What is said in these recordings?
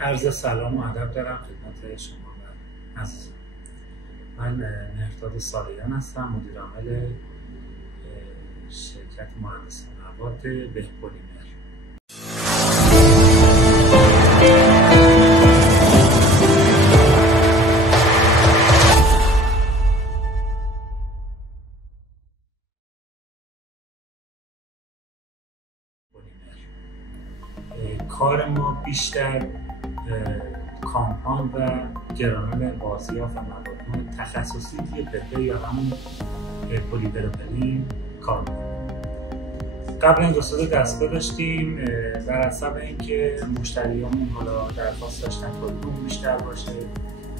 عرض سلام و ادب دارم خدمت شما و عزیزان. من مهرداد سالیان هستم، مدیر عامل شرکت مهندسی مواد بهپلیمر. کار ما بیشتر کامپاند و گرانول بازیافت و مواد تخصصی توی پپه یا همون پلیپروپلین کار می‌کنیم. قبلا رسد دستگاه داشتیم، بر حسب اینکه مشتریامون حالا درخواست داشتن تولیدمون بیشتر باشه،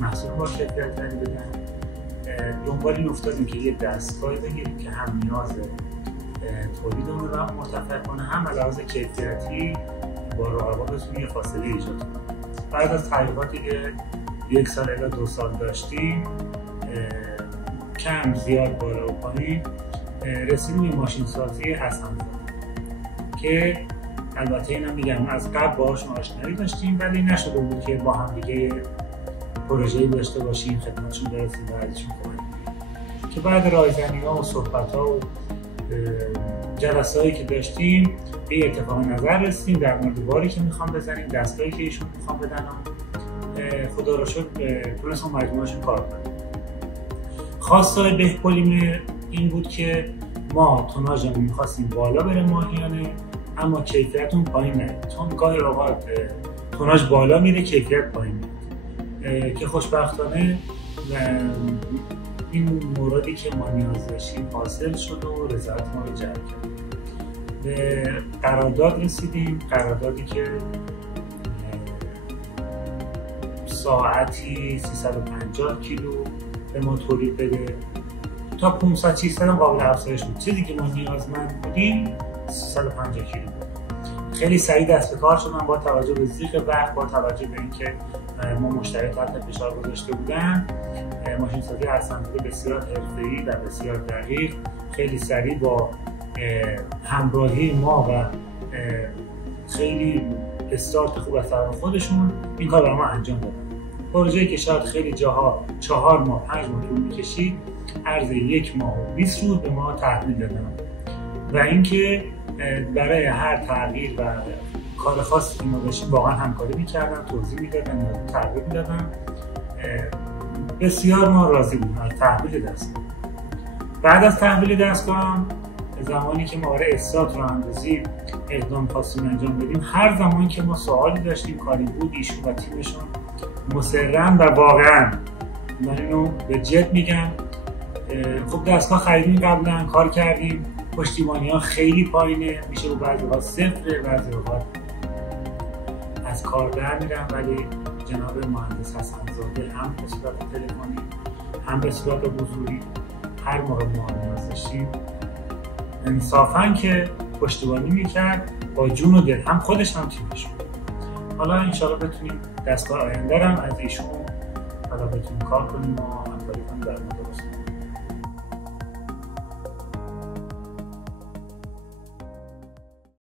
محصول با کیفیت تری بدن، دنبال این افتادیم که یه دستگاهی بگیریم که هم نیاز تولیدمون رو مرتفع کنه، هم از لحاظ کیفیتی با رقبا بتونیم یه فاصله ایجاد کنیم. بعد از تحقیقاتی که 1 سال الی 2 سال داشتیم، کم زیاد بالا و پایین، رسیدیم به ماشین سازی حسن‌زاده که البته اینم میگم از قبل باهاشون آشنایی داشتیم، ولی نشده بود که با هم دیگه پروژه‌ای داشته باشیم، خدمتشون برسیم و ازشون کمک بگیریم. که بعد رایزنی‌ها و صحبت‌ها و جلسه‌هایی که داشتیم به اتفاق نظر رسیدیم در مورد باری که میخوام بزنیم، دستگاهی که ایشون میخوام بدن، خدا رو شکر تونستم مجموعه‌شون کار کنیم. خواستای بهپلیمر این بود که ما توناژمون میخواستیم بالا بره ماهیانه، اما کیفیتمون پایین نیاد، چون گاهی اوقات توناژ بالا میره کیفیت پایین میاد، که خوشبختانه این موردی که ما نیاز داشتیم حاصل شد و رضایت ما رو جلب کرد. به قرارداد رسیدیم، قراردادی که ساعتی 350 کیلو به ما تولید بده، تا 500 600 قابل افزایش بود. چیزی که ما نیازمند بودیم 350 کیلو بود. خیلی سریع دست به کار شدم با توجه به ضیق وقت، با توجه به اینکه ما مشتری تحت فشار گذاشته بودن. ماشین سازی حسن‌زاده بسیار حرفه‌ای و بسیار دقیق، خیلی سریع با همراهی ما و خیلی استارت خوب از طرف خودشون این کار برای ما انجام دادن. پروژه‌ای که شاید خیلی جاها 4 ماه 5 ماه طول می‌کشید، عرض 1 ماه و 20 روز به ما تحویل دادن. و اینکه برای هر تغییر و کار خاصی که ما داشتیم واقعا همکاری می‌کردن، توضیح می‌دادن، تغییر می‌دادن. بسیار ما راضی بودیم از تحویل دستگاه. بعد از تحویل دستگاه، زمانی که ما برای استارت راه‌اندازی اقدام خواستیم انجام بدیم، هر زمانی که ما سوالی داشتیم، کاری بود، ایشون و تیمشون مصرن و واقعا من اینو به جد میگم، خب دستگاه خریدیم، قبلا کار کردیم، پشتیبانی‌ها خیلی پایینه، میشه و بعضی وقت صفره، بعضی وقت از کار در میرن، ولی جناب مهندس حسن‌زاده هم به صورت تلفنی هم به صورت حضوری هر موقع ما نیاز داشتیم انصافاً که پشتیبانی میکرد با جون و دل، هم خودش هم تیمش. حالا انشاءالله بتونیم دستگاه آینده هم از ایشون حالا بتونیم کار کنیم و همکاری کنیم در مورد